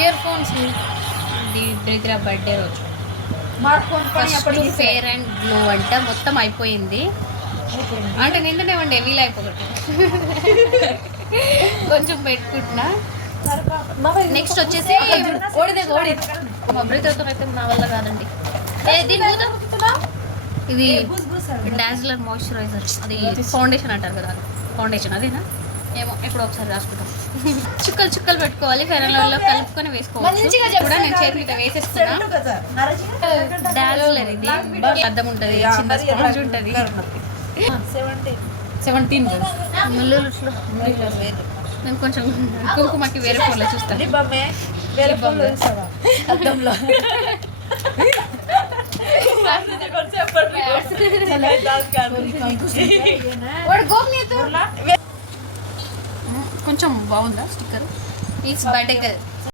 Ear phones బ్రిద్రా birthday రోజు fair and glow అంట మొత్తం అయిపోయింది అంటే నిందనే ఉండే వీలైపోగట్టు కొంచెం పెట్టుకుంటున్నా. నెక్స్ట్ వచ్చేసి మా బ్రిద్రాతో అయితే నా వల్ల కాదండి. ఇది డాజ్లర్ మాయిశ్చరైజర్, అది ఫౌండేషన్ అంటారు కదా, ఫౌండేషన్ అదేనా ఏమో ఎప్పుడో ఒకసారి రాసుకుంటాం. చుక్కలు చుక్కలు పెట్టుకోవాలి, ఫెయిర్ అండ్ లవ్లీలో కలుపుకొని వేసుకోవచ్చు కూడా. నేను చేతి మీద వేసేస్తున్నా. డాజ్లర్ ఇది అద్దం ఉంటుంది, చిన్న స్పాంజ్ ఉంటుంది. 17 నేను కొంచెం కుంకుమకి వేరే ఫోన్లో చూస్తాను. కొంచెం బాగుందా స్టిక్కర్? Please birthday